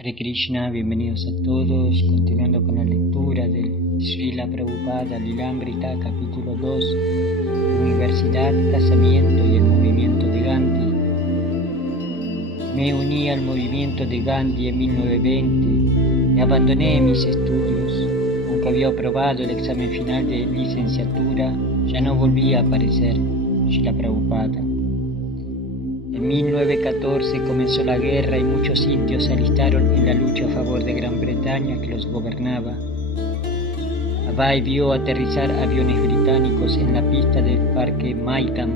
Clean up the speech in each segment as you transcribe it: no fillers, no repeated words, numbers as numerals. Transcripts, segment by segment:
Hare Krishna, bienvenidos a todos, continuando con la lectura del Srila Prabhupada Lilamrita, capítulo 2, Universidad, Casamiento y el movimiento de Gandhi. Me uní al movimiento de Gandhi en 1920 y abandoné mis estudios. Aunque había aprobado el examen final de licenciatura, ya no volví a aparecer, Srila Prabhupada. En 1914 comenzó la guerra y muchos indios se alistaron en la lucha a favor de Gran Bretaña que los gobernaba. Abai vio aterrizar aviones británicos en la pista del parque Maidan.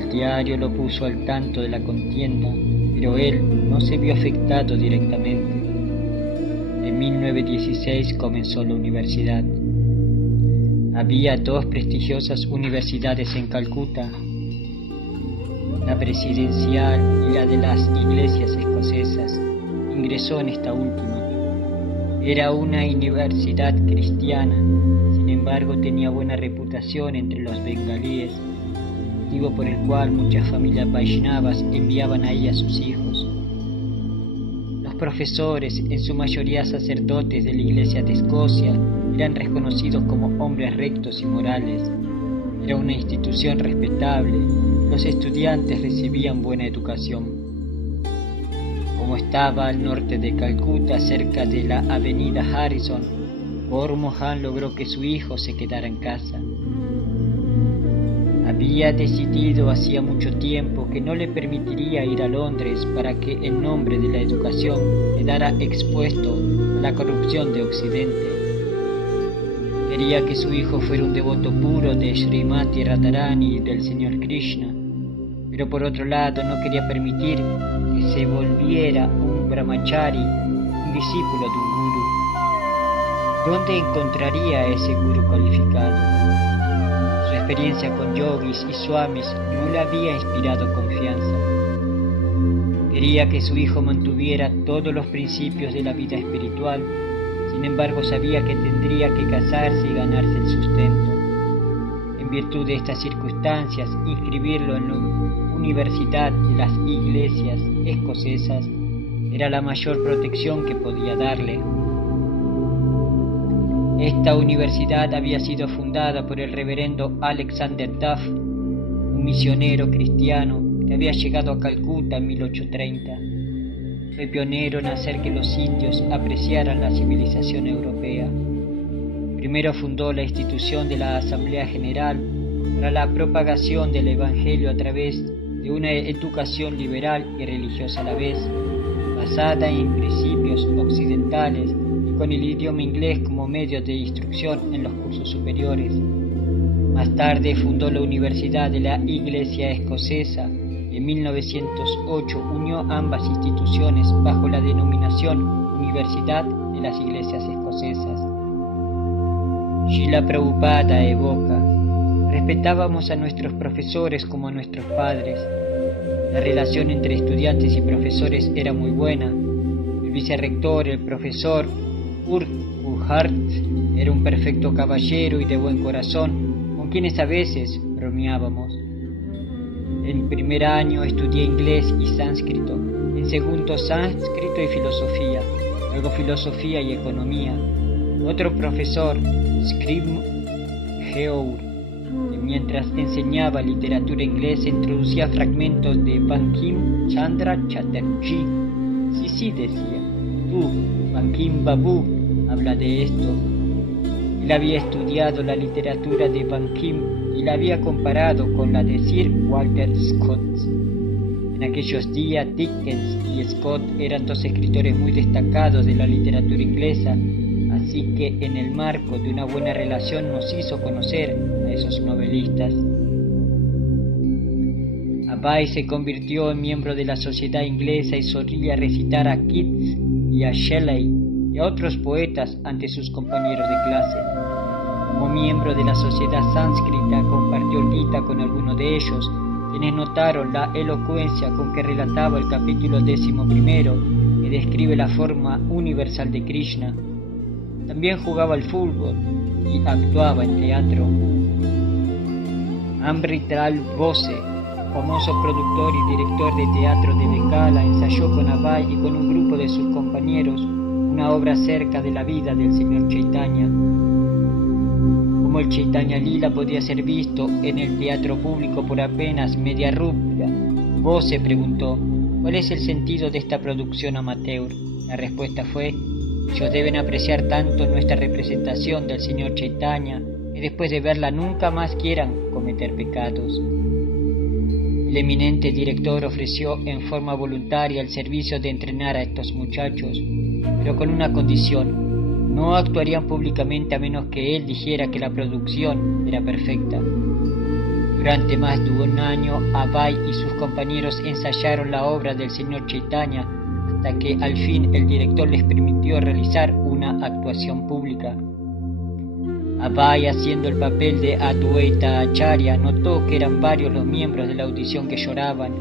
El diario lo puso al tanto de la contienda, pero él no se vio afectado directamente. En 1916 comenzó la universidad. Había dos prestigiosas universidades en Calcuta, la presidencial y la de las iglesias escocesas. Ingresó en esta última. Era una universidad cristiana, sin embargo tenía buena reputación entre los bengalíes, motivo por el cual muchas familias Vaishnavas enviaban a ella a sus hijos. Los profesores, en su mayoría sacerdotes de la Iglesia de Escocia, eran reconocidos como hombres rectos y morales. Era una institución respetable. Los estudiantes recibían buena educación. Como estaba al norte de Calcuta, cerca de la avenida Harrison, Gaur Mohan logró que su hijo se quedara en casa. Había decidido hacía mucho tiempo que no le permitiría ir a Londres para que en nombre de la educación quedara expuesto a la corrupción de Occidente. Quería que su hijo fuera un devoto puro de Srimati Radharani y del Señor Krishna, pero por otro lado no quería permitir que se volviera un brahmachari, un discípulo de un gurú. ¿Dónde encontraría a ese gurú calificado? Su experiencia con yogis y swamis no le había inspirado confianza. Quería que su hijo mantuviera todos los principios de la vida espiritual. Sin embargo, sabía que tendría que casarse y ganarse el sustento. En virtud de estas circunstancias, inscribirlo en la Universidad de las Iglesias Escocesas era la mayor protección que podía darle. Esta universidad había sido fundada por el reverendo Alexander Duff, un misionero cristiano que había llegado a Calcuta en 1830. Fue pionero en hacer que los indios apreciaran la civilización europea. Primero fundó la institución de la Asamblea General para la propagación del Evangelio a través de una educación liberal y religiosa a la vez, basada en principios occidentales y con el idioma inglés como medio de instrucción en los cursos superiores. Más tarde fundó la Universidad de la Iglesia Escocesa. En 1908 unió ambas instituciones bajo la denominación Universidad de las Iglesias Escocesas. Srila Prabhupada evoca: respetábamos a nuestros profesores como a nuestros padres. La relación entre estudiantes y profesores era muy buena. El vicerrector, el profesor Urquhart, era un perfecto caballero y de buen corazón, con quienes a veces bromeábamos. En primer año estudié inglés y sánscrito, en segundo sánscrito y filosofía, luego filosofía y economía. Otro profesor, Scribner, mientras enseñaba literatura inglesa, introducía fragmentos de Bankim Chandra Chatterjee. Sí, decía, tú, Bankim Babu, habla de esto. Él había estudiado la literatura de Bankim y la había comparado con la de Sir Walter Scott. En aquellos días, Dickens y Scott eran dos escritores muy destacados de la literatura inglesa, así que en el marco de una buena relación nos hizo conocer a esos novelistas. Abai se convirtió en miembro de la sociedad inglesa y solía recitar a Keats y a Shelley y a otros poetas ante sus compañeros de clase. Como miembro de la sociedad sánscrita, compartió el Gita con algunos de ellos, quienes notaron la elocuencia con que relataba el capítulo 11, que describe la forma universal de Krishna. También jugaba al fútbol y actuaba en teatro. Amritral Bose famoso productor y director de teatro de Bengala, ensayó con Abhay y con un grupo de sus compañeros una obra acerca de la vida del señor Chaitanya. Como el Chaitanya Lila podía ser visto en el teatro público por apenas media rupia, Bose preguntó: ¿cuál es el sentido de esta producción amateur? La respuesta fue: ellos deben apreciar tanto nuestra representación del señor Chaitanya que después de verla nunca más quieran cometer pecados. El eminente director ofreció en forma voluntaria el servicio de entrenar a estos muchachos, pero con una condición: no actuarían públicamente a menos que él dijera que la producción era perfecta. Durante más de un año, Abhay y sus compañeros ensayaron la obra del señor Chaitanya hasta que al fin el director les permitió realizar una actuación pública. Abhay, haciendo el papel de Adwaita Acharya, notó que eran varios los miembros de la audición que lloraban.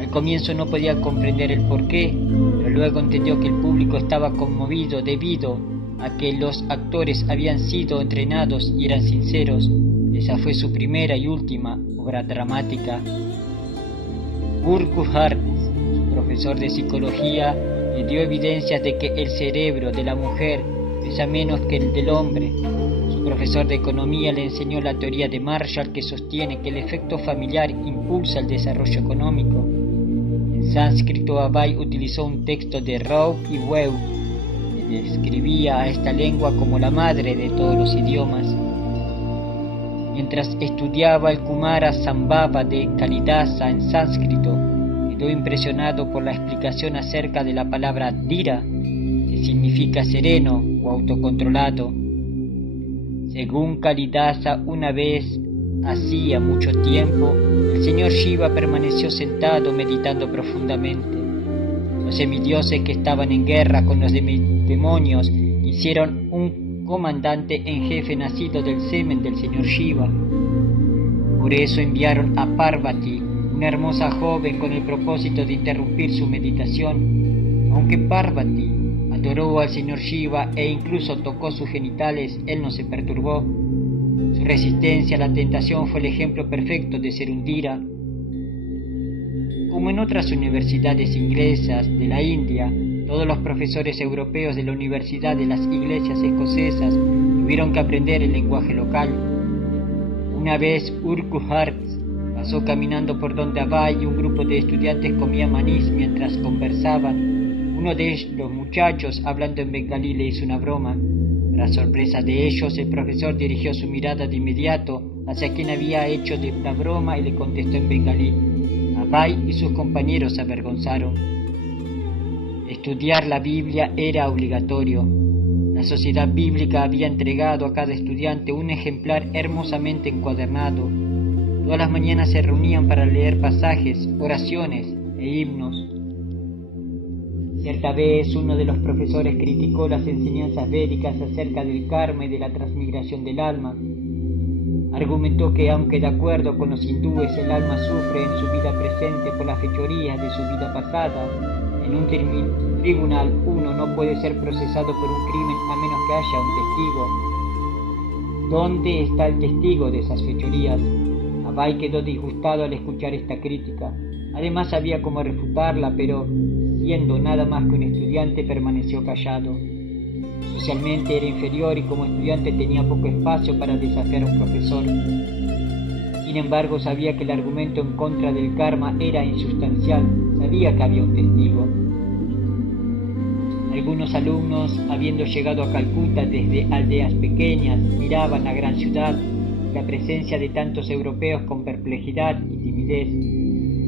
Al comienzo no podía comprender el porqué, pero luego entendió que el público estaba conmovido debido a que los actores habían sido entrenados y eran sinceros. Esa fue su primera y última obra dramática. Urquhart, su profesor de psicología, le dio evidencias de que el cerebro de la mujer pesa menos que el del hombre. Su profesor de economía le enseñó la teoría de Marshall, que sostiene que el efecto familiar impulsa el desarrollo económico. En sánscrito, Abhay utilizó un texto de Rauh y Weu, que describía a esta lengua como la madre de todos los idiomas. Mientras estudiaba el Kumara Sambhava de Kalidasa en sánscrito, quedó impresionado por la explicación acerca de la palabra dhira, que significa sereno o autocontrolado. Según Kalidasa, una vez, hacía mucho tiempo, el señor Shiva permaneció sentado meditando profundamente. Los semidioses que estaban en guerra con los demonios hicieron un comandante en jefe nacido del semen del señor Shiva. Por eso enviaron a Parvati, una hermosa joven, con el propósito de interrumpir su meditación. Aunque Parvati adoró al señor Shiva e incluso tocó sus genitales, él no se perturbó. Su resistencia a la tentación fue el ejemplo perfecto de ser un dhira. Como en otras universidades inglesas de la India, todos los profesores europeos de la Universidad de las Iglesias Escocesas tuvieron que aprender el lenguaje local. Una vez Urquhart pasó caminando por donde Abhay y un grupo de estudiantes comían manís mientras conversaban. Uno de los muchachos, hablando en bengalí, le hizo una broma. Para sorpresa de ellos, el profesor dirigió su mirada de inmediato hacia quien había hecho la broma y le contestó en bengalí. Abhay y sus compañeros se avergonzaron. Estudiar la Biblia era obligatorio. La Sociedad Bíblica había entregado a cada estudiante un ejemplar hermosamente encuadernado. Todas las mañanas se reunían para leer pasajes, oraciones e himnos. Cierta vez uno de los profesores criticó las enseñanzas védicas acerca del karma y de la transmigración del alma. Argumentó que, aunque de acuerdo con los hindúes el alma sufre en su vida presente por las fechorías de su vida pasada, en un tribunal uno no puede ser procesado por un crimen a menos que haya un testigo. ¿Dónde está el testigo de esas fechorías? Abhay quedó disgustado al escuchar esta crítica. Además sabía cómo refutarla, pero siendo nada más que un estudiante permaneció callado. Socialmente era inferior y como estudiante tenía poco espacio para desafiar a un profesor. Sin embargo, sabía que el argumento en contra del karma era insustancial. Sabía que había un testigo. Algunos alumnos, habiendo llegado a Calcuta desde aldeas pequeñas, miraban la gran ciudad, la presencia de tantos europeos con perplejidad y timidez.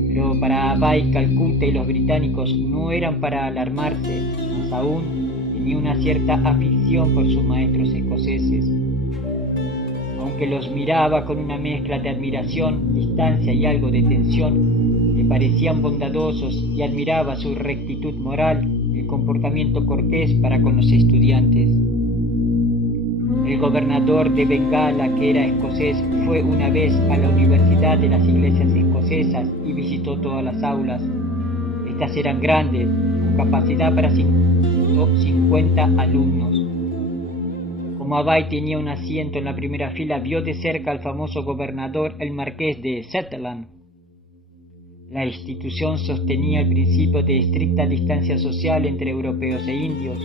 Pero para Abhay, Calcuta y los británicos no eran para alarmarse, más aún tenía una cierta afición por sus maestros escoceses. Aunque los miraba con una mezcla de admiración, distancia y algo de tensión, le parecían bondadosos y admiraba su rectitud moral, el comportamiento cortés para con los estudiantes. El gobernador de Bengala, que era escocés, fue una vez a la Universidad de las Iglesias Escocesas y visitó todas las aulas. Estas eran grandes, con capacidad para 150 alumnos. Como Abhay tenía un asiento en la primera fila, vio de cerca al famoso gobernador, el marqués de Sutherland. La institución sostenía el principio de estricta distancia social entre europeos e indios.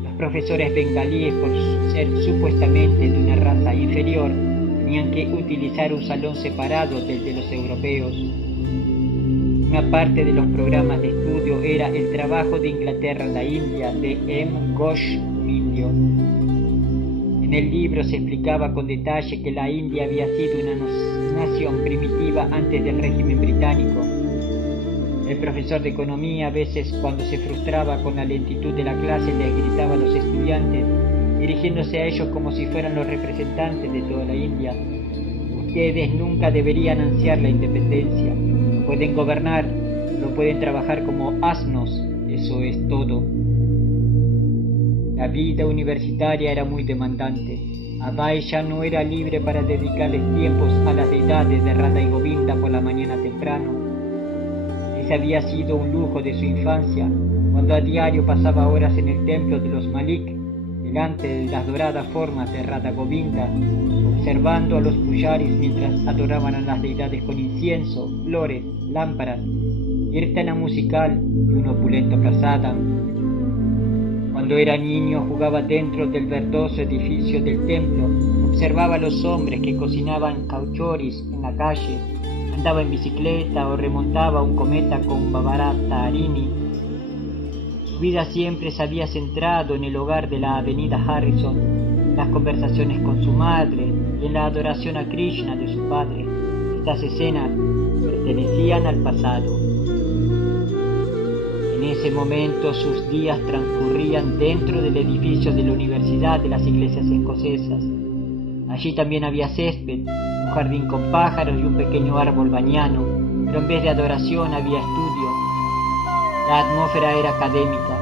Los profesores bengalíes, por ser supuestamente de una raza inferior, tenían que utilizar un salón separado del de los europeos. Una parte de los programas de estudio era el trabajo de Inglaterra en la India, de M. Ghosh, un indio. En el libro se explicaba con detalle que la India había sido una nación primitiva antes del régimen británico. El profesor de economía, a veces cuando se frustraba con la lentitud de la clase, les gritaba a los estudiantes, dirigiéndose a ellos como si fueran los representantes de toda la India: ustedes nunca deberían ansiar la independencia. No pueden gobernar, no pueden trabajar como asnos, eso es todo. La vida universitaria era muy demandante. Abai ya no era libre para dedicarles tiempos a las deidades de Radha y Govinda por la mañana temprano. Ese había sido un lujo de su infancia, cuando a diario pasaba horas en el templo de los Malik, delante de las doradas formas de Radha Govinda, observando a los pujaris mientras adoraban a las deidades con incienso, flores, lámparas, kirtana musical y un opulento prasadam. Cuando era niño jugaba dentro del verdoso edificio del templo, observaba a los hombres que cocinaban cauchoris en la calle, andaba en bicicleta o remontaba un cometa con Bhavarata Harini. Su vida siempre se había centrado en el hogar de la avenida Harrison, en las conversaciones con su madre y en la adoración a Krishna de su padre. Estas escenas pertenecían al pasado. En ese momento sus días transcurrían dentro del edificio de la Universidad de las Iglesias Escocesas. Allí también había césped, un jardín con pájaros y un pequeño árbol bañano, pero en vez de adoración había estudio. La atmósfera era académica.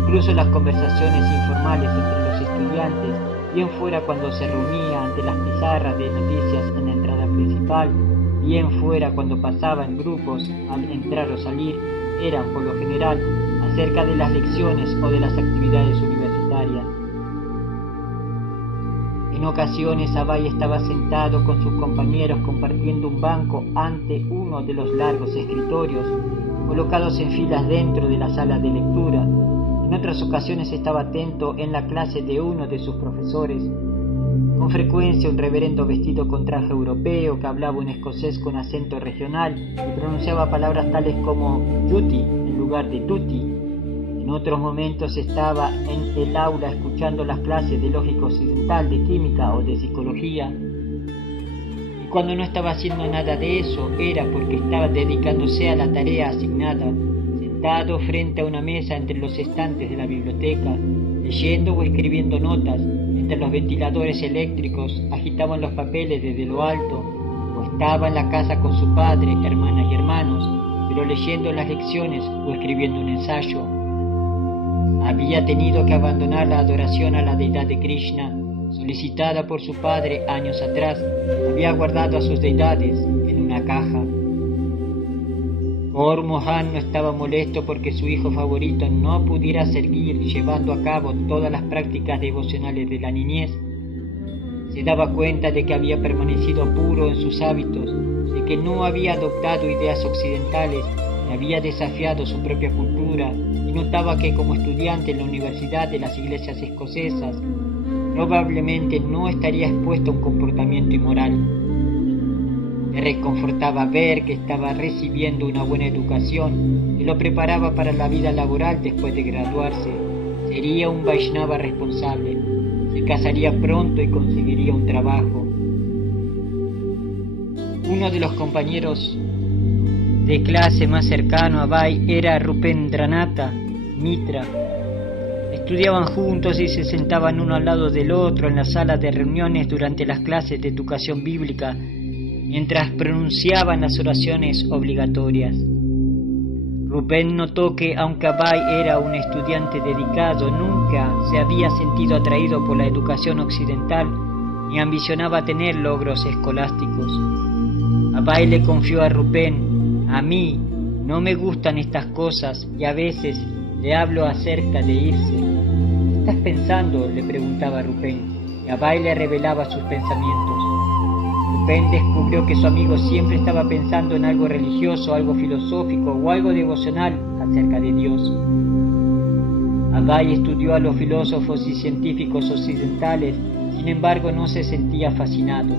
Incluso las conversaciones informales entre los estudiantes, bien fuera cuando se reunía ante las pizarras de noticias en la entrada principal, bien fuera cuando pasaba en grupos al entrar o salir, eran, por lo general, acerca de las lecciones o de las actividades universitarias. En ocasiones Abai estaba sentado con sus compañeros compartiendo un banco ante uno de los largos escritorios, colocados en filas dentro de la sala de lectura. En otras ocasiones estaba atento en la clase de uno de sus profesores. Con frecuencia un reverendo vestido con traje europeo que hablaba un escocés con acento regional y pronunciaba palabras tales como duty en lugar de duty. En otros momentos estaba en el aula escuchando las clases de lógica occidental, de química o de psicología. Y cuando no estaba haciendo nada de eso era porque estaba dedicándose a la tarea asignada, sentado frente a una mesa entre los estantes de la biblioteca, leyendo o escribiendo notas, mientras los ventiladores eléctricos agitaban los papeles desde lo alto, o estaba en la casa con su padre, hermanas y hermanos, pero leyendo las lecciones o escribiendo un ensayo. Había tenido que abandonar la adoración a la deidad de Krishna, solicitada por su padre años atrás. Había guardado a sus deidades en una caja. Kaur Mohan no estaba molesto porque su hijo favorito no pudiera seguir llevando a cabo todas las prácticas devocionales de la niñez. Se daba cuenta de que había permanecido puro en sus hábitos, de que no había adoptado ideas occidentales, y había desafiado su propia cultura, y notaba que como estudiante en la Universidad de las Iglesias Escocesas, probablemente no estaría expuesto a un comportamiento inmoral. Le reconfortaba ver que estaba recibiendo una buena educación que lo preparaba para la vida laboral después de graduarse. Sería un Vaishnava responsable, se casaría pronto y conseguiría un trabajo. Uno de los compañeros de clase más cercano a Abai era Rupendranatha Mitra. Estudiaban juntos y se sentaban uno al lado del otro en la sala de reuniones durante las clases de educación bíblica, mientras pronunciaban las oraciones obligatorias. Rupen notó que, aunque Abai era un estudiante dedicado, nunca se había sentido atraído por la educación occidental ni ambicionaba tener logros escolásticos. Abai le confió a Rupen: a mí no me gustan estas cosas y a veces le hablo acerca de irse. ¿Qué estás pensando?, le preguntaba Rupen, y Abai le revelaba sus pensamientos. Dupin descubrió que su amigo siempre estaba pensando en algo religioso, algo filosófico o algo devocional acerca de Dios. Abay estudió a los filósofos y científicos occidentales, sin embargo no se sentía fascinado.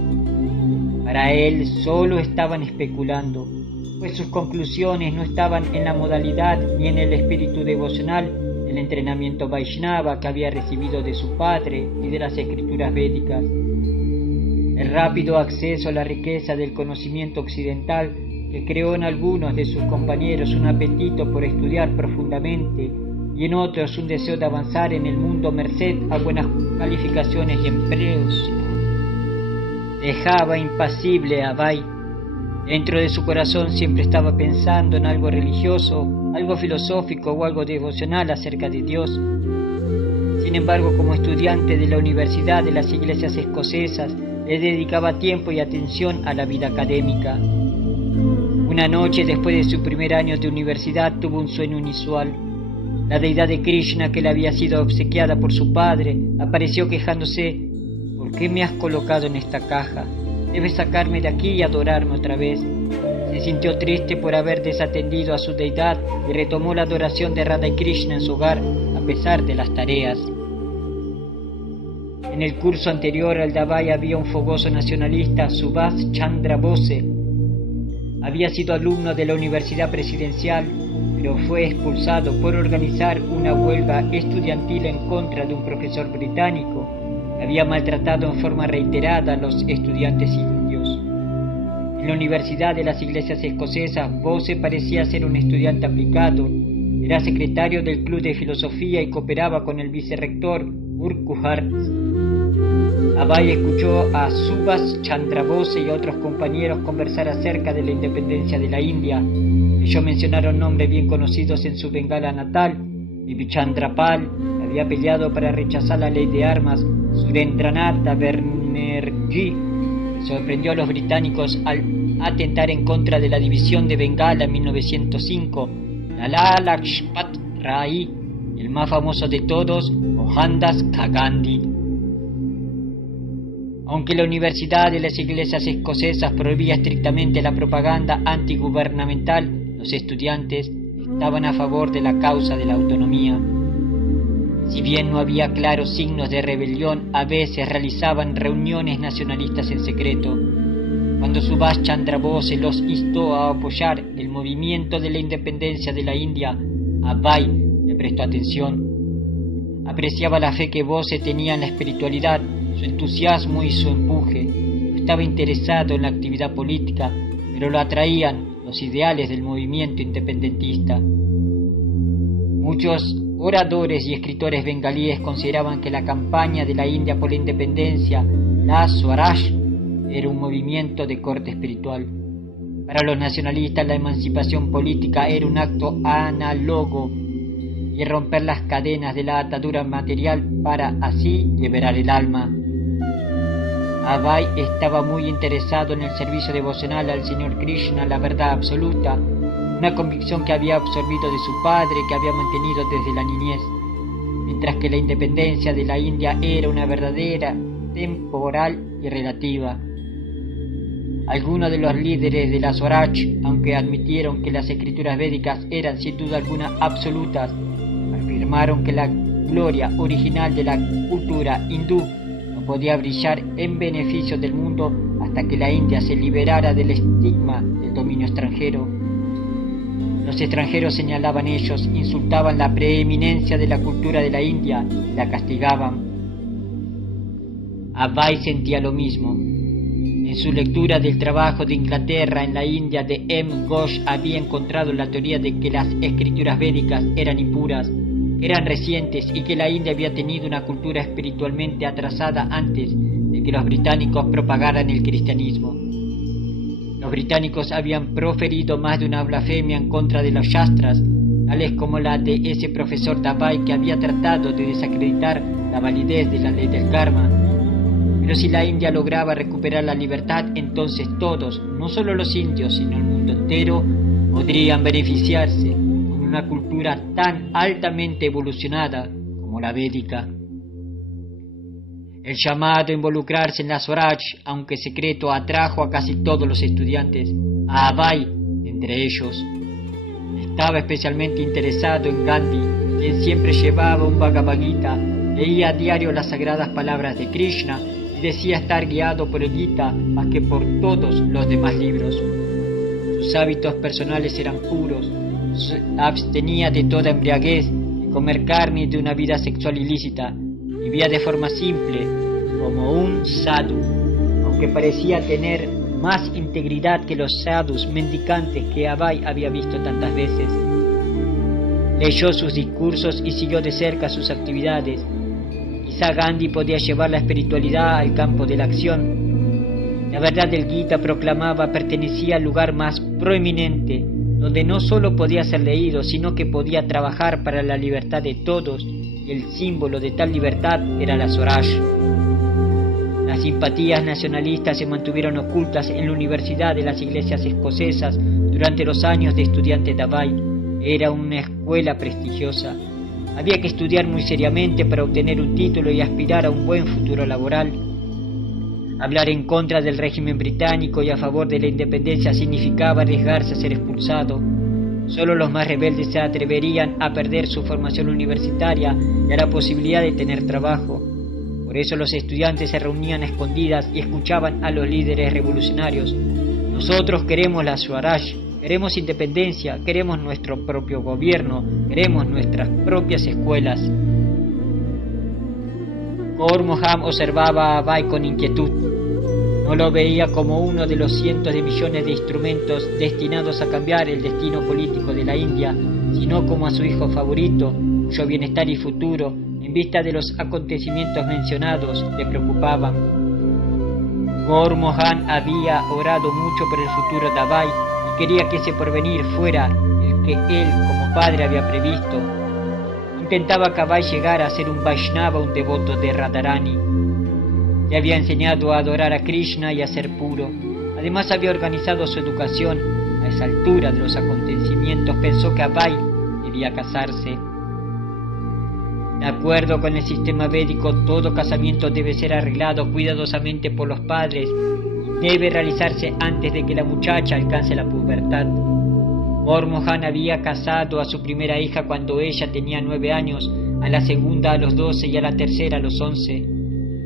Para él solo estaban especulando, pues sus conclusiones no estaban en la modalidad ni en el espíritu devocional del entrenamiento Vaishnava que había recibido de su padre y de las escrituras védicas. El rápido acceso a la riqueza del conocimiento occidental que creó en algunos de sus compañeros un apetito por estudiar profundamente y en otros un deseo de avanzar en el mundo merced a buenas calificaciones y empleos, dejaba impasible a Abay. Dentro de su corazón siempre estaba pensando en algo religioso, algo filosófico o algo devocional acerca de Dios. Sin embargo, como estudiante de la Universidad de las Iglesias Escocesas, le dedicaba tiempo y atención a la vida académica. Una noche, después de su primer año de universidad, tuvo un sueño inusual. La deidad de Krishna, que le había sido obsequiada por su padre, apareció quejándose: ¿por qué me has colocado en esta caja? Debes sacarme de aquí y adorarme otra vez. Se sintió triste por haber desatendido a su deidad y retomó la adoración de Radha y Krishna en su hogar, a pesar de las tareas. En el curso anterior al de Abay había un fogoso nacionalista, Subhas Chandra Bose. Había sido alumno de la Universidad Presidencial, pero fue expulsado por organizar una huelga estudiantil en contra de un profesor británico que había maltratado en forma reiterada a los estudiantes indios. En la Universidad de las Iglesias Escocesas, Bose parecía ser un estudiante aplicado. Era secretario del Club de Filosofía y cooperaba con el vicerrector Urquhart. Abay escuchó a Subhas Chandra Bose y a otros compañeros conversar acerca de la independencia de la India. Ellos mencionaron nombres bien conocidos en su Bengala natal: Bipin Pal, que había peleado para rechazar la ley de armas; Surendranath Banerjee, que sorprendió a los británicos al atentar en contra de la división de Bengala en 1905; Lala Lajpat Rai, y el más famoso de todos, Mohandas Gandhi. Aunque la Universidad de las Iglesias Escocesas prohibía estrictamente la propaganda antigubernamental, los estudiantes estaban a favor de la causa de la autonomía. Si bien no había claros signos de rebelión, a veces realizaban reuniones nacionalistas en secreto. Cuando Subhas Chandra Bose los instó a apoyar el movimiento de la independencia de la India, Abay le prestó atención. Apreciaba la fe que Bose tenía en la espiritualidad, su entusiasmo y su empuje. No estaba interesado en la actividad política, pero lo atraían los ideales del movimiento independentista. Muchos oradores y escritores bengalíes consideraban que la campaña de la India por la independencia, la Swaraj, era un movimiento de corte espiritual. Para los nacionalistas, la emancipación política era un acto análogo y romper las cadenas de la atadura material para así liberar el alma. Abay estaba muy interesado en el servicio devocional al Señor Krishna, la verdad absoluta, una convicción que había absorbido de su padre, que había mantenido desde la niñez, mientras que la independencia de la India era una verdadera, temporal y relativa. Algunos de los líderes de la Swaraj, aunque admitieron que las escrituras védicas eran sin duda alguna absolutas, afirmaron que la gloria original de la cultura hindú no podía brillar en beneficio del mundo hasta que la India se liberara del estigma del dominio extranjero. Los extranjeros, señalaban ellos, insultaban la preeminencia de la cultura de la India y la castigaban. Abay sentía lo mismo. En su lectura del trabajo de Inglaterra en la India de M. Ghosh había encontrado la teoría de que las escrituras védicas eran impuras, eran recientes y que la India había tenido una cultura espiritualmente atrasada antes de que los británicos propagaran el cristianismo. Los británicos habían proferido más de una blasfemia en contra de los Shastras, tales como la de ese profesor Abay que había tratado de desacreditar la validez de la ley del karma. Pero si la India lograba recuperar la libertad, entonces todos, no solo los indios, sino el mundo entero, podrían beneficiarse con una cultura tan altamente evolucionada como la védica. El llamado a involucrarse en la Swaraj, aunque secreto, atrajo a casi todos los estudiantes, a Abhay entre ellos. Estaba especialmente interesado en Gandhi, quien siempre llevaba un Bhagavad Gita, leía a diario las sagradas palabras de Krishna y decía estar guiado por el Gita más que por todos los demás libros. Sus hábitos personales eran puros, se abstenía de toda embriaguez, de comer carne y de una vida sexual ilícita. Vivía de forma simple, como un sadhu, aunque parecía tener más integridad que los sadhus mendicantes que Abhay había visto tantas veces. Leyó sus discursos y siguió de cerca sus actividades. Quizá Gandhi podía llevar la espiritualidad al campo de la acción. La verdad del Gita, proclamaba, pertenecía al lugar más proeminente, donde no solo podía ser leído, sino que podía trabajar para la libertad de todos, y el símbolo de tal libertad era la Swaraj. Las simpatías nacionalistas se mantuvieron ocultas en la Universidad de las Iglesias Escocesas durante los años de estudiante de Abhay. Era una escuela prestigiosa. Había que estudiar muy seriamente para obtener un título y aspirar a un buen futuro laboral. Hablar en contra del régimen británico y a favor de la independencia significaba arriesgarse a ser expulsado. Solo los más rebeldes se atreverían a perder su formación universitaria y a la posibilidad de tener trabajo. Por eso los estudiantes se reunían a escondidas y escuchaban a los líderes revolucionarios. Nosotros queremos la Swaraj, queremos independencia, queremos nuestro propio gobierno, queremos nuestras propias escuelas. Gaur Mohan observaba a Abhay con inquietud. No lo veía como uno de los cientos de millones de instrumentos destinados a cambiar el destino político de la India, sino como a su hijo favorito, cuyo bienestar y futuro, en vista de los acontecimientos mencionados, le preocupaban. Gaur Mohan había orado mucho por el futuro de Abhay y quería que ese porvenir fuera el que él, como padre, había previsto. Intentaba que Abhay llegara a ser un Vaishnava, un devoto de Radharani. Le había enseñado a adorar a Krishna y a ser puro. Además había organizado su educación. A esa altura de los acontecimientos pensó que Abhay debía casarse. De acuerdo con el sistema védico, todo casamiento debe ser arreglado cuidadosamente por los padres y debe realizarse antes de que la muchacha alcance la pubertad. Gaur Mohan había casado a su primera hija cuando ella tenía 9 años, a la segunda a los 12 y a la tercera a los 11.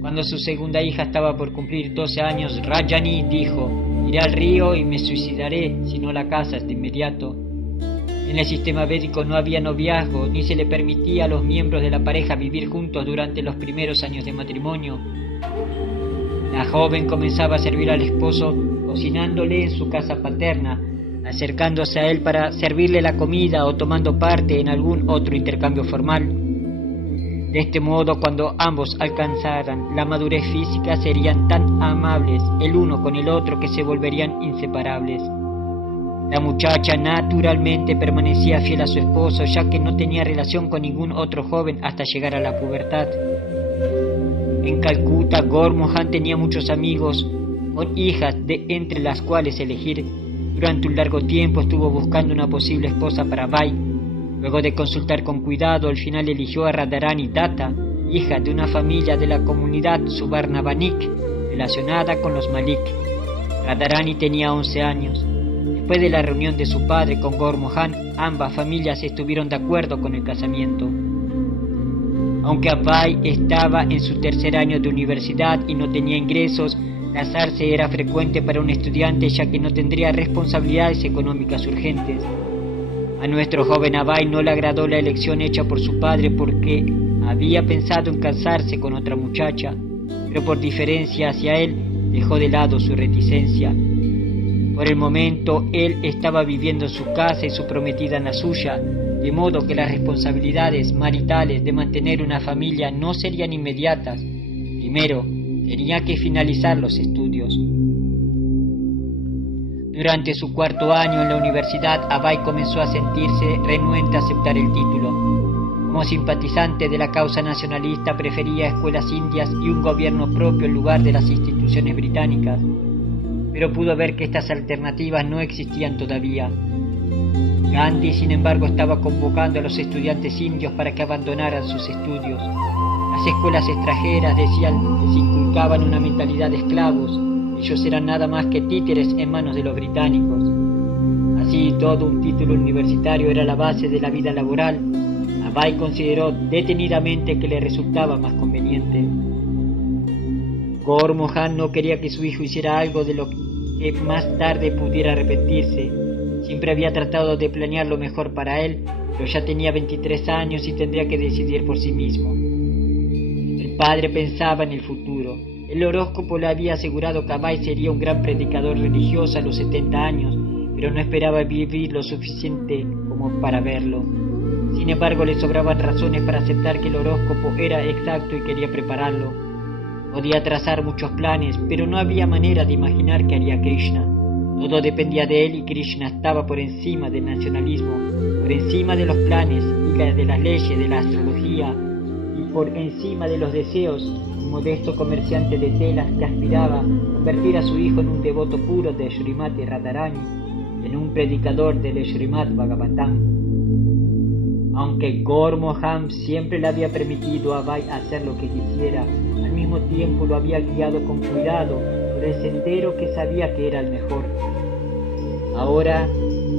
Cuando su segunda hija estaba por cumplir 12 años, Rajani dijo: «Iré al río y me suicidaré si no la casas de inmediato». En el sistema védico no había noviazgo, ni se le permitía a los miembros de la pareja vivir juntos durante los primeros años de matrimonio. La joven comenzaba a servir al esposo cocinándole en su casa paterna, acercándose a él para servirle la comida o tomando parte en algún otro intercambio formal. De este modo, cuando ambos alcanzaran la madurez física, serían tan amables el uno con el otro que se volverían inseparables. La muchacha naturalmente permanecía fiel a su esposo, ya que no tenía relación con ningún otro joven hasta llegar a la pubertad. En Calcuta, Gaur Mohan tenía muchos amigos con hijas de entre las cuales elegir. Durante un largo tiempo estuvo buscando una posible esposa para Abhay. Luego de consultar con cuidado, al final eligió a Radharani Datta, hija de una familia de la comunidad Subarnavanik, relacionada con los Malik. Radharani tenía 11 años. Después de la reunión de su padre con Gaur Mohan, ambas familias estuvieron de acuerdo con el casamiento. Aunque Abhay estaba en su tercer año de universidad y no tenía ingresos, casarse era frecuente para un estudiante, ya que no tendría responsabilidades económicas urgentes. A nuestro joven Abhay no le agradó la elección hecha por su padre porque había pensado en casarse con otra muchacha, pero por diferencia hacia él dejó de lado su reticencia. Por el momento él estaba viviendo en su casa y su prometida en la suya, de modo que las responsabilidades maritales de mantener una familia no serían inmediatas. Primero, tenía que finalizar los estudios. Durante su cuarto año en la universidad, Abhay comenzó a sentirse renuente a aceptar el título. Como simpatizante de la causa nacionalista, prefería escuelas indias y un gobierno propio en lugar de las instituciones británicas. Pero pudo ver que estas alternativas no existían todavía. Gandhi, sin embargo, estaba convocando a los estudiantes indios para que abandonaran sus estudios. Las escuelas extranjeras, decían, les inculcaban una mentalidad de esclavos. Ellos eran nada más que títeres en manos de los británicos. Así todo, un título universitario era la base de la vida laboral. Abhay consideró detenidamente que le resultaba más conveniente. Kaur Mohan no quería que su hijo hiciera algo de lo que más tarde pudiera arrepentirse. Siempre había tratado de planear lo mejor para él, pero ya tenía 23 años y tendría que decidir por sí mismo. El padre pensaba en el futuro. El horóscopo le había asegurado que Abhay sería un gran predicador religioso a los 70 años, pero no esperaba vivir lo suficiente como para verlo. Sin embargo, le sobraban razones para aceptar que el horóscopo era exacto y quería prepararlo. Podía trazar muchos planes, pero no había manera de imaginar qué haría Krishna. Todo dependía de él y Krishna estaba por encima del nacionalismo, por encima de los planes y de las leyes de la astrología y por encima de los deseos. Un modesto comerciante de telas que aspiraba a convertir a su hijo en un devoto puro de Srimati Radharani, en un predicador del Srimad Bhagavatam. Aunque Kaur Mohan siempre le había permitido a Abhay hacer lo que quisiera, al mismo tiempo lo había guiado con cuidado por el sendero que sabía que era el mejor. Ahora,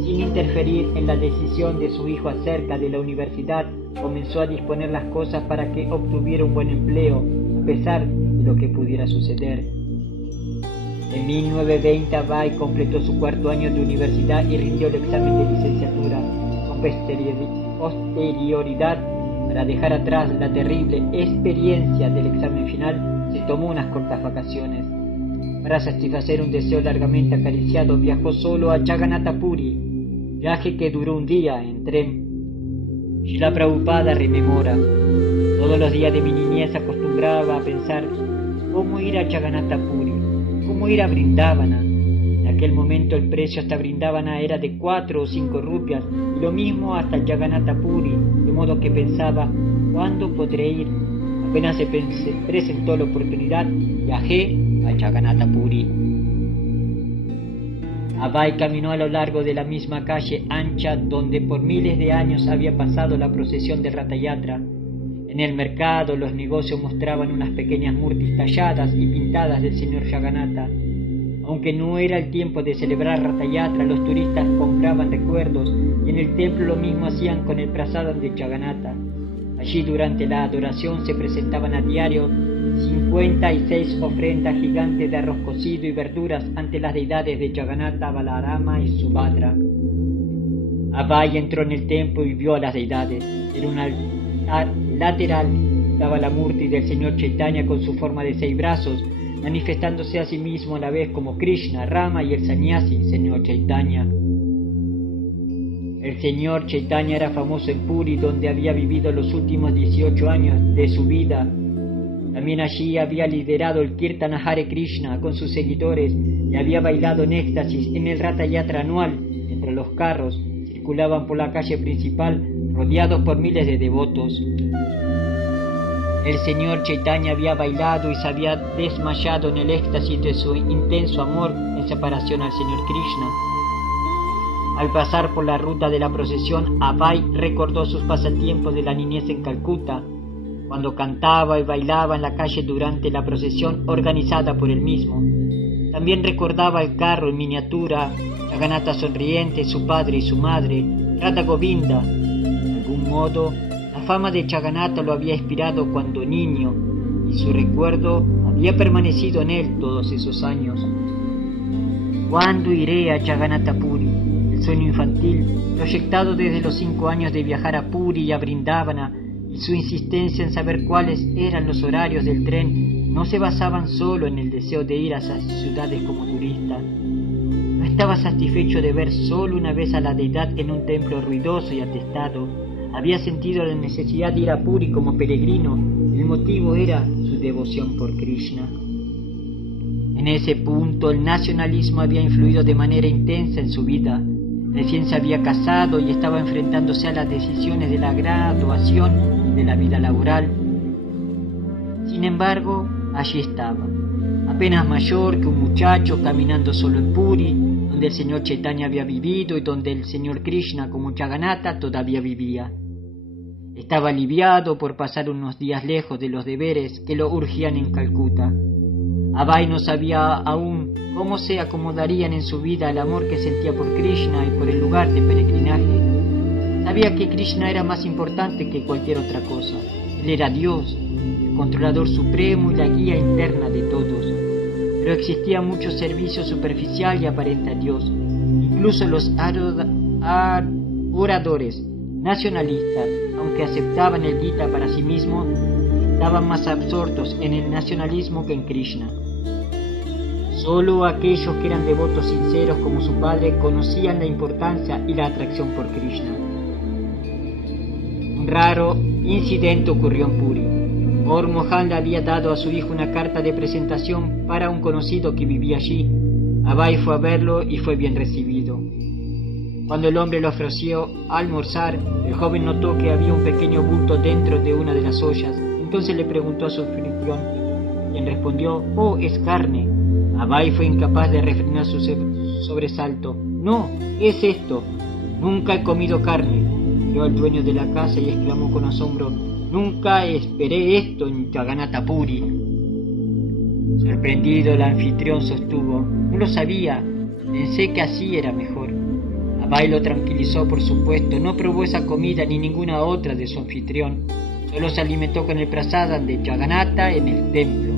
sin interferir en la decisión de su hijo acerca de la universidad, comenzó a disponer las cosas para que obtuviera un buen empleo, a pesar de lo que pudiera suceder. En 1920 Abhay completó su cuarto año de universidad y rindió el examen de licenciatura. Con posterioridad, para dejar atrás la terrible experiencia del examen final, se tomó unas cortas vacaciones. Para satisfacer un deseo largamente acariciado, viajó solo a Jagannath Puri, viaje que duró un día en tren. Srila Prabhupada rememora: todos los días de mi niñez acostumbraba a pensar cómo ir a Jagannath Puri, cómo ir a Vrindavana. En aquel momento el precio hasta Vrindavana era de 4 o 5 rupias, y lo mismo hasta el Jagannath Puri, de modo que pensaba, ¿cuándo podré ir? Apenas se presentó la oportunidad, viajé a Jagannath Puri. Abhay caminó a lo largo de la misma calle ancha donde por miles de años había pasado la procesión de Ratha Yatra. En el mercado los negocios mostraban unas pequeñas murtis talladas y pintadas del señor Jagannatha. Aunque no era el tiempo de celebrar Ratha Yatra, los turistas compraban recuerdos y en el templo lo mismo hacían con el prasadam de Jagannatha. Allí durante la adoración se presentaban a diario 56 ofrendas gigantes de arroz cocido y verduras ante las deidades de Jagannatha, Balarama y Subhadra. Abhay entró en el templo y vio a las deidades. En un altar lateral estaba la murti del señor Chaitanya con su forma de 6 brazos, manifestándose a sí mismo a la vez como Krishna, Rama y el sannyasi, señor Chaitanya. El señor Chaitanya era famoso en Puri, donde había vivido los últimos 18 años de su vida. También allí había liderado el Kirtana Hare Krishna con sus seguidores y había bailado en éxtasis en el Ratha Yatra anual. Entre los carros circulaban por la calle principal rodeados por miles de devotos. El señor Chaitanya había bailado y se había desmayado en el éxtasis de su intenso amor en separación al señor Krishna. Al pasar por la ruta de la procesión, Abhay recordó sus pasatiempos de la niñez en Calcuta, cuando cantaba y bailaba en la calle durante la procesión organizada por él mismo. También recordaba el carro en miniatura, Jagannatha sonriente, su padre y su madre, Radha Govinda. De algún modo, la fama de Jagannatha lo había inspirado cuando niño, y su recuerdo había permanecido en él todos esos años. ¿Cuándo iré a Jagannath Puri? El sueño infantil, proyectado desde los 5 años de viajar a Puri y a Vrindavana, y su insistencia en saber cuáles eran los horarios del tren, no se basaban solo en el deseo de ir a esas ciudades como turista. No estaba satisfecho de ver solo una vez a la deidad en un templo ruidoso y atestado. Había sentido la necesidad de ir a Puri como peregrino. El motivo era su devoción por Krishna. En ese punto el nacionalismo había influido de manera intensa en su vida. Recién se había casado y estaba enfrentándose a las decisiones de la graduación y de la vida laboral. Sin embargo, allí estaba, apenas mayor que un muchacho, caminando solo en Puri, donde el señor Chaitanya había vivido y donde el señor Krishna como Jagannatha todavía vivía. Estaba aliviado por pasar unos días lejos de los deberes que lo urgían en Calcuta. Abai no sabía aún cómo se acomodarían en su vida el amor que sentía por Krishna y por el lugar de peregrinaje. Sabía que Krishna era más importante que cualquier otra cosa. Él era Dios, el controlador supremo y la guía interna de todos. Pero existía mucho servicio superficial y aparente a Dios. Incluso los oradores nacionalistas, aunque aceptaban el Gita para sí mismos, estaban más absortos en el nacionalismo que en Krishna. Solo aquellos que eran devotos sinceros como su padre conocían la importancia y la atracción por Krishna. Un raro incidente ocurrió en Puri. Or Mohan le había dado a su hijo una carta de presentación para un conocido que vivía allí. Abai fue a verlo y fue bien recibido. Cuando el hombre le ofreció almorzar, el joven notó que había un pequeño bulto dentro de una de las ollas. Entonces le preguntó a su anfitrión, quien respondió: «Oh, es carne». Abai fue incapaz de refrenar su sobresalto. «No, ¿qué es esto? Nunca he comido carne», miró al dueño de la casa y exclamó con asombro: «Nunca esperé esto en Jagannath Puri». Sorprendido, el anfitrión sostuvo: «No lo sabía, pensé que así era mejor». Abai lo tranquilizó, por supuesto, no probó esa comida ni ninguna otra de su anfitrión. Solo se alimentó con el prasadam de Jagannatha en el templo.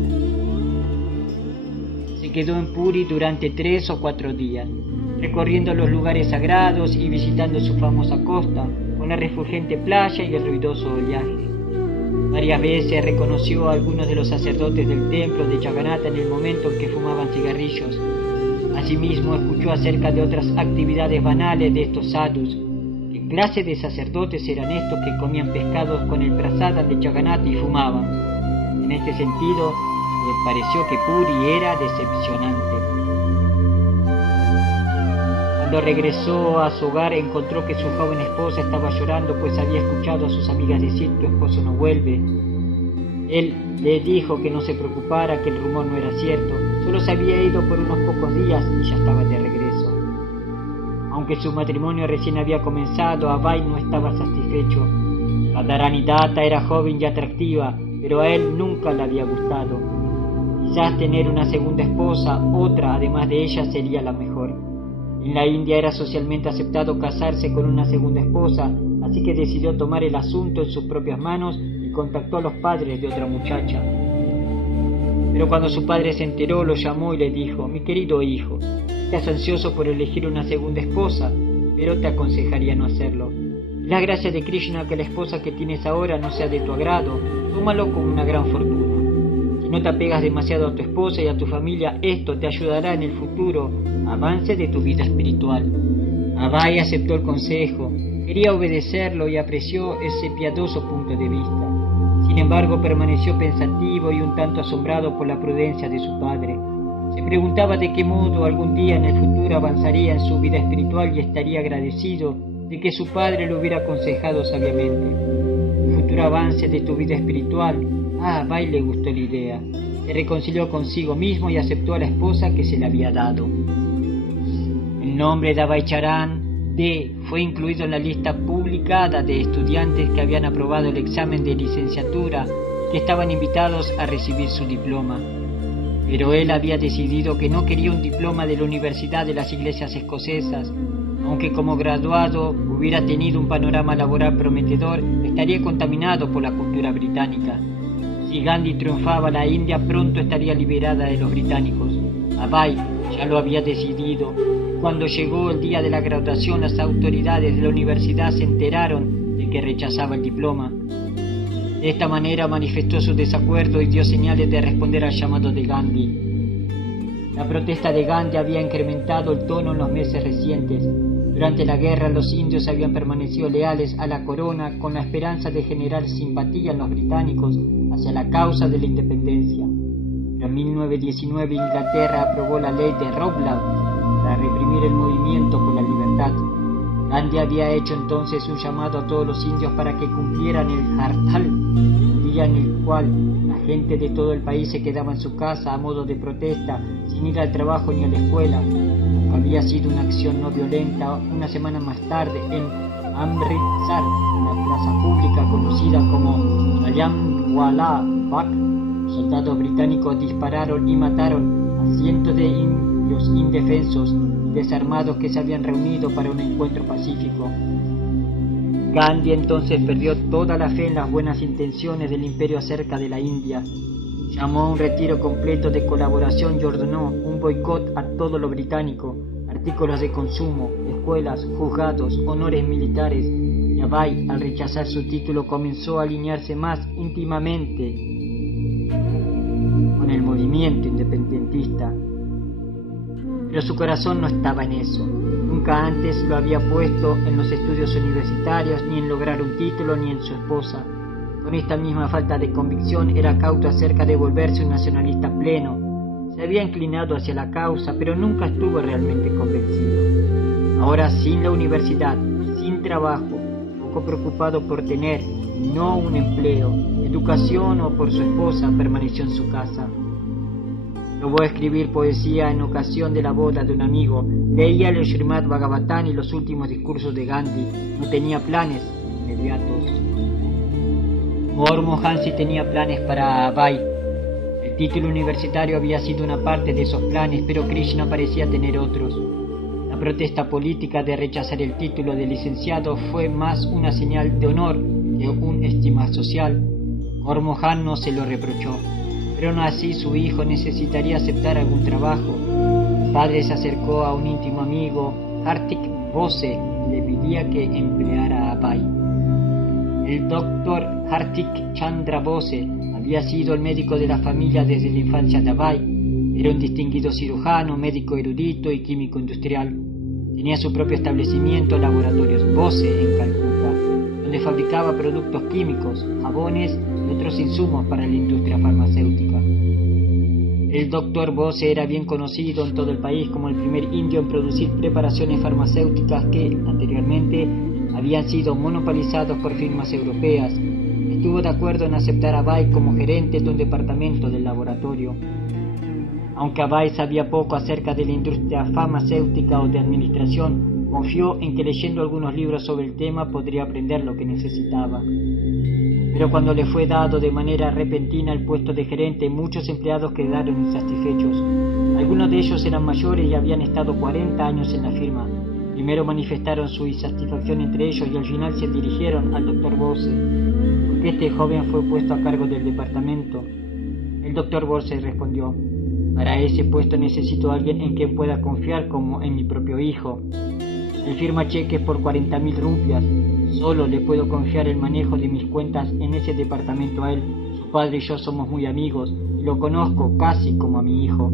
Se quedó en Puri durante 3 o 4 días, recorriendo los lugares sagrados y visitando su famosa costa, con la refulgente playa y el ruidoso oleaje. Varias veces reconoció a algunos de los sacerdotes del templo de Jagannatha en el momento en que fumaban cigarrillos. Asimismo, escuchó acerca de otras actividades banales de estos sadhus. ¿Qué clase de sacerdotes eran estos que comían pescados con el prasadam de Jagannatha y fumaban? En este sentido, le pareció que Puri era decepcionante. Cuando regresó a su hogar, encontró que su joven esposa estaba llorando, pues había escuchado a sus amigas decir: «Tu esposo no vuelve». Él le dijo que no se preocupara, que el rumor no era cierto, solo se había ido por unos pocos días y ya estaba de regreso. Aunque su matrimonio recién había comenzado, Abai no estaba satisfecho. Radharani Datta era joven y atractiva, pero a él nunca le había gustado. Quizás tener una segunda esposa, otra además de ella, sería la mejor. En la India era socialmente aceptado casarse con una segunda esposa, así que decidió tomar el asunto en sus propias manos y contactó a los padres de otra muchacha. Pero cuando su padre se enteró, lo llamó y le dijo: «Mi querido hijo, estás ansioso por elegir una segunda esposa, pero te aconsejaría no hacerlo. La gracia de Krishna que la esposa que tienes ahora no sea de tu agrado, tómalo como una gran fortuna. Si no te apegas demasiado a tu esposa y a tu familia, esto te ayudará en el futuro avance de tu vida espiritual». Abai aceptó el consejo, quería obedecerlo y apreció ese piadoso punto de vista. Sin embargo, permaneció pensativo y un tanto asombrado por la prudencia de su padre. Se preguntaba de qué modo algún día en el futuro avanzaría en su vida espiritual y estaría agradecido de que su padre lo hubiera aconsejado sabiamente. El futuro avance de tu vida espiritual. A Abai le gustó la idea. Se reconcilió consigo mismo y aceptó a la esposa que se le había dado. El nombre de Abai Charan fue incluido en la lista publicada de estudiantes que habían aprobado el examen de licenciatura y que estaban invitados a recibir su diploma. Pero él había decidido que no quería un diploma de la Universidad de las Iglesias Escocesas. Aunque como graduado hubiera tenido un panorama laboral prometedor, estaría contaminado por la cultura británica. Si Gandhi triunfaba, la India pronto estaría liberada de los británicos. Abai ya lo había decidido. Cuando llegó el día de la graduación, las autoridades de la universidad se enteraron de que rechazaba el diploma. De esta manera manifestó su desacuerdo y dio señales de responder al llamado de Gandhi. La protesta de Gandhi había incrementado el tono en los meses recientes. Durante la guerra, los indios habían permanecido leales a la corona con la esperanza de generar simpatía en los británicos hacia la causa de la independencia. Pero en 1919 Inglaterra aprobó la ley de Rowlatt para reprimir el movimiento por la libertad. Gandhi había hecho entonces un llamado a todos los indios para que cumplieran el Hartal, el día en el cual la gente de todo el país se quedaba en su casa a modo de protesta, sin ir al trabajo ni a la escuela. Había sido una acción no violenta. Una semana más tarde, en Amritsar, la plaza pública conocida como Jallianwala Bagh, los soldados británicos dispararon y mataron a cientos de indios indefensos y desarmados que se habían reunido para un encuentro pacífico. Gandhi entonces perdió toda la fe en las buenas intenciones del imperio acerca de la India. Llamó a un retiro completo de colaboración y ordenó un boicot a todo lo británico, artículos de consumo, escuelas, juzgados, honores militares, y Abai, al rechazar su título, comenzó a alinearse más íntimamente con el movimiento independentista. Pero su corazón no estaba en eso. Nunca antes lo había puesto en los estudios universitarios, ni en lograr un título, ni en su esposa. Con esta misma falta de convicción era cauto acerca de volverse un nacionalista pleno. Se había inclinado hacia la causa, pero nunca estuvo realmente convencido. Ahora, sin la universidad, sin trabajo, poco preocupado por tener no un empleo, educación o por su esposa, permaneció en su casa. Probó a escribir poesía en ocasión de la boda de un amigo, leía el Srimad Bhagavatam y los últimos discursos de Gandhi. No tenía planes inmediatos. Gaur Mohan sí tenía planes para Abai. El título universitario había sido una parte de esos planes, pero Krishna parecía tener otros. La protesta política de rechazar el título de licenciado fue más una señal de honor que un estima social. Gaur Mohan no se lo reprochó, pero aún así su hijo necesitaría aceptar algún trabajo. El padre se acercó a un íntimo amigo, Hartik Bose, y le pedía que empleara a Abai. El doctor Hartik Chandra Bose había sido el médico de la familia desde la infancia de Abai. Era un distinguido cirujano, médico erudito y químico industrial. Tenía su propio establecimiento, Laboratorios Bose, en Calcuta, donde fabricaba productos químicos, jabones y otros insumos para la industria farmacéutica. El doctor Bose era bien conocido en todo el país como el primer indio en producir preparaciones farmacéuticas que, anteriormente, habían sido monopolizados por firmas europeas. Estuvo de acuerdo en aceptar a Abai como gerente de un departamento del laboratorio. Aunque Abai sabía poco acerca de la industria farmacéutica o de administración, confió en que leyendo algunos libros sobre el tema podría aprender lo que necesitaba. Pero cuando le fue dado de manera repentina el puesto de gerente, muchos empleados quedaron insatisfechos. Algunos de ellos eran mayores y habían estado 40 años en la firma. Primero manifestaron su insatisfacción entre ellos y al final se dirigieron al Dr. Bose, porque este joven fue puesto a cargo del departamento. El Dr. Bose respondió: para ese puesto necesito a alguien en quien pueda confiar como en mi propio hijo. Él firma cheques por 40.000 rupias. Solo le puedo confiar el manejo de mis cuentas en ese departamento a él. Su padre y yo somos muy amigos y lo conozco casi como a mi hijo.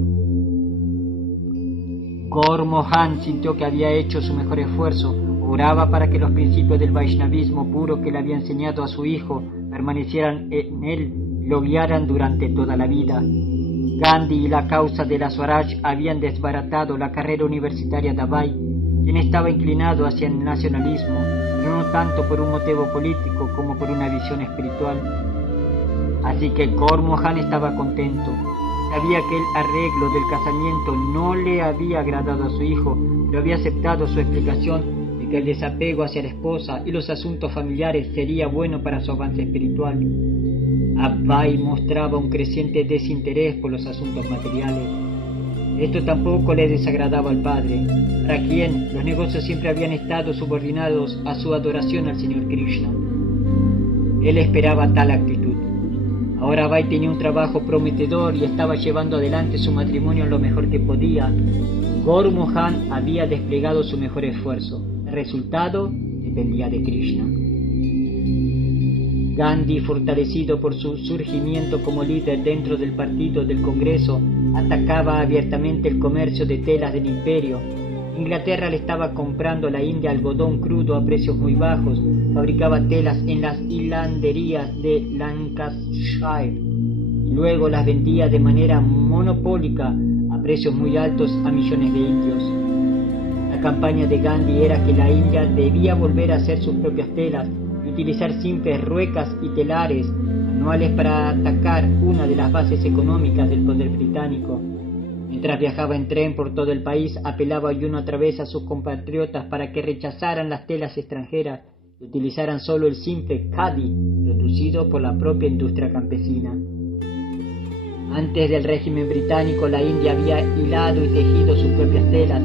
Gaur Mohan sintió que había hecho su mejor esfuerzo. Oraba para que los principios del Vaishnavismo puro que le había enseñado a su hijo permanecieran en él y lo guiaran durante toda la vida. Gandhi y la causa de la Swaraj habían desbaratado la carrera universitaria de Abai, quien estaba inclinado hacia el nacionalismo, pero no tanto por un motivo político como por una visión espiritual. Así que Gaur Mohan estaba contento. Sabía que el arreglo del casamiento no le había agradado a su hijo, pero había aceptado su explicación de que el desapego hacia la esposa y los asuntos familiares sería bueno para su avance espiritual. Abai mostraba un creciente desinterés por los asuntos materiales. Esto tampoco le desagradaba al padre, para quien los negocios siempre habían estado subordinados a su adoración al Señor Krishna. Él esperaba tal actitud. Ahora Abai tenía un trabajo prometedor y estaba llevando adelante su matrimonio lo mejor que podía. Gaur Mohan había desplegado su mejor esfuerzo. El resultado dependía de Krishna. Gandhi, fortalecido por su surgimiento como líder dentro del partido del Congreso, atacaba abiertamente el comercio de telas del imperio. Inglaterra le estaba comprando a la India algodón crudo a precios muy bajos, fabricaba telas en las hilanderías de Lancashire y luego las vendía de manera monopólica a precios muy altos a millones de indios. La campaña de Gandhi era que la India debía volver a hacer sus propias telas y utilizar simples ruecas y telares manuales para atacar una de las bases económicas del poder británico. Mientras viajaba en tren por todo el país, apelaba una otra vez a sus compatriotas para que rechazaran las telas extranjeras que utilizaran solo el simple khadi producido por la propia industria campesina. Antes del régimen británico, la India había hilado y tejido sus propias telas.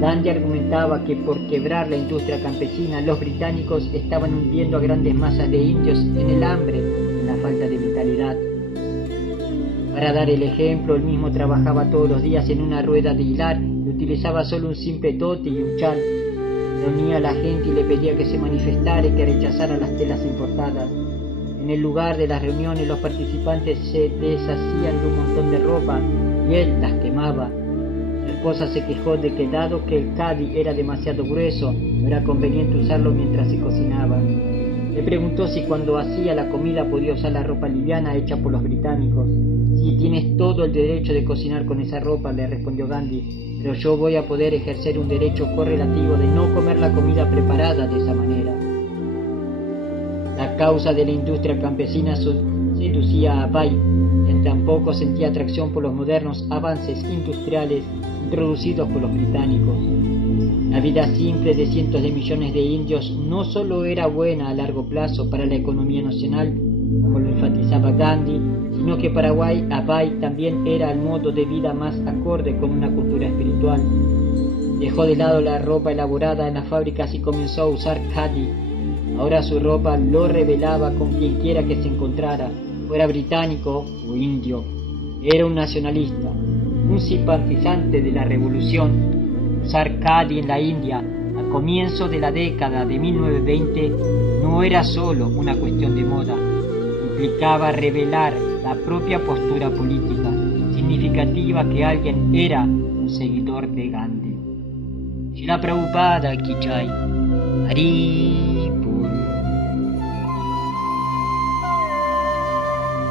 Gandhi argumentaba que por quebrar la industria campesina, los británicos estaban hundiendo a grandes masas de indios en el hambre y en la falta de vitalidad. Para dar el ejemplo, él mismo trabajaba todos los días en una rueda de hilar y utilizaba solo un simple dhoti y un chal. Reunía a la gente y le pedía que se manifestara y que rechazara las telas importadas. En el lugar de las reuniones, los participantes se deshacían de un montón de ropa y él las quemaba. Su esposa se quejó de que, dado que el khadi era demasiado grueso, no era conveniente usarlo mientras se cocinaba. Le preguntó si cuando hacía la comida podía usar la ropa liviana hecha por los británicos. «Sí, tienes todo el derecho de cocinar con esa ropa», le respondió Gandhi, «pero yo voy a poder ejercer un derecho correlativo de no comer la comida preparada de esa manera». La causa de la industria campesina seducía a Bai, quien tampoco sentía atracción por los modernos avances industriales introducidos por los británicos. La vida simple de cientos de millones de indios no solo era buena a largo plazo para la economía nacional, como lo enfatizaba Gandhi, sino que para Bai también era el modo de vida más acorde con una cultura espiritual. Dejó de lado la ropa elaborada en las fábricas y comenzó a usar khadi. Ahora su ropa lo revelaba con quien quiera que se encontrara, fuera británico o indio. Era un nacionalista, un simpatizante de la revolución. Usar khadi en la India a comienzos de la década de 1920 no era solo una cuestión de moda, implicaba revelar la propia postura política significativa que alguien era un seguidor de Gandhi. Srila Prabhupada Ki Jai. Hari